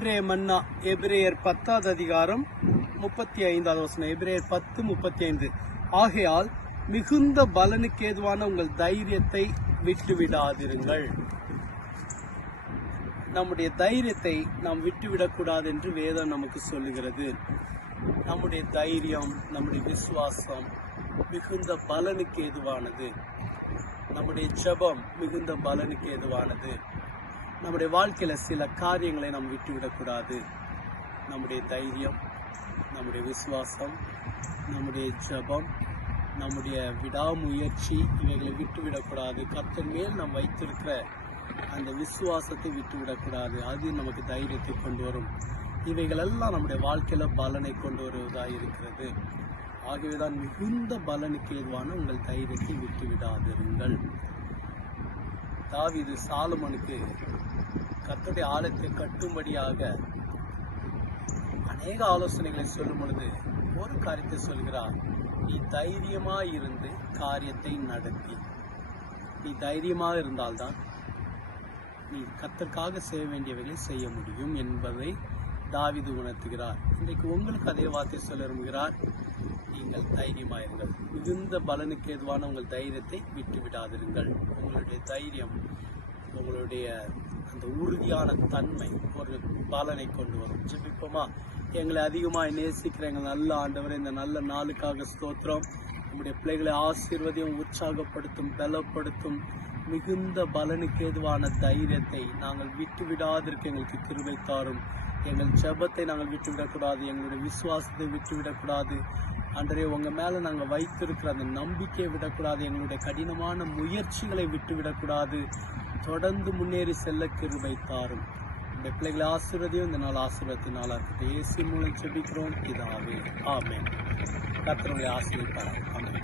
இன்றைய மன்னா எபிரேயர் பத்தாவது அதிகாரம் முப்பத்தி ஐந்தாவது வசனம். எபிரேயர் பத்து முப்பத்தி ஐந்து ஆகையால் மிகுந்த பலனுக்கு ஏதுவான உங்கள் தைரியத்தை விட்டுவிடாதிருங்கள். நம்முடைய தைரியத்தை நாம் விட்டுவிடக்கூடாது என்று வேதம் நமக்கு சொல்லுகிறது. நம்முடைய தைரியம் நம்முடைய விசுவாசம் மிகுந்த பலனுக்கு ஏதுவானது. நம்முடைய ஜெபம் மிகுந்த பலனுக்கு ஏதுவானது. நம்முடைய வாழ்க்கையில் சில காரியங்களை நாம் விட்டுவிடக்கூடாது. நம்முடைய தைரியம் நம்முடைய விசுவாசம் நம்முடைய ஜெபம் நம்முடைய விடாமுயற்சி இவைகளை விட்டுவிடக்கூடாது. கர்த்தர் மேல் நாம் வைத்திருக்கிற அந்த விசுவாசத்தை விட்டுவிடக்கூடாது. அது நமக்கு தைரியத்தை கொண்டு வரும். இவைகளெல்லாம் நம்முடைய வாழ்க்கையில் பலனை கொண்டு வருவதாக இருக்கிறது. ஆகவேதான் மிகுந்த பலனுக்கு ஏதுவான உங்கள் தைரியத்தை விட்டு தாவிது சாலமனுக்கு கர்த்தருடைய ஆலயத்தை கட்டும்படியாக அநேக ஆலோசனைகளை சொல்லும் பொழுது ஒரு காரியத்தை சொல்கிறார். நீ தைரியமாக இருந்து காரியத்தை நடத்தி. நீ தைரியமாக இருந்தால்தான் நீ கத்தற்காக செய்ய வேண்டியவைகளை செய்ய முடியும் என்பதை தாவிது உணர்த்துகிறார். இன்றைக்கு உங்களுக்கு அதே வார்த்தை சொல்ல விரும்புகிறார். நீங்கள் தைரியமாயிருங்கள். மிகுந்த பலனுக்கு ஏதுவான உங்கள் தைரியத்தை விட்டுவிடாதிருங்கள். உங்களுடைய தைரியம் உங்களுடைய அந்த உறுதியான தன்மை ஒரு பலனை கொண்டு வரும். ஜிபிப்போமா? எங்களை அதிகமாக நேசிக்கிற எங்கள் நல்ல ஆண்டவர் இந்த நல்ல நாளுக்காக ஸ்தோத்திரம். நம்முடைய பிள்ளைகளை ஆசீர்வதியும் உற்சாகப்படுத்தும் பலப்படுத்தும் மிகுந்த பலனுக்கு ஏதுவான தைரியத்தை நாங்கள் விட்டு விடாதிருக்க எங்களுக்கு கிருபை தாரும். எங்கள் ஜெபத்தை நாங்கள் விட்டு விடக்கூடாது எங்களுடைய விசுவாசத்தை விட்டு விடக்கூடாது. அன்றே உங்க மேல நாங்க வைத்திருக்கிற அந்த நம்பிக்கையை விடக்கூடாது. எங்களுடைய கடினமான முயற்சிகளை விட்டு விடக்கூடாது. தொடர்ந்து முன்னேறி செல்ல கிருபை தாரும். இந்த பிள்ளைகளை ஆசீர்வதியும் இந்த நாள் ஆசீர்வத்தின் நாளாக இருக்கட்டும். ஏசி மூலம் செபிக்கிறோம் இதாவே ஆமே கத்திரங்களை ஆசீர்வதிப்பார் ஆமே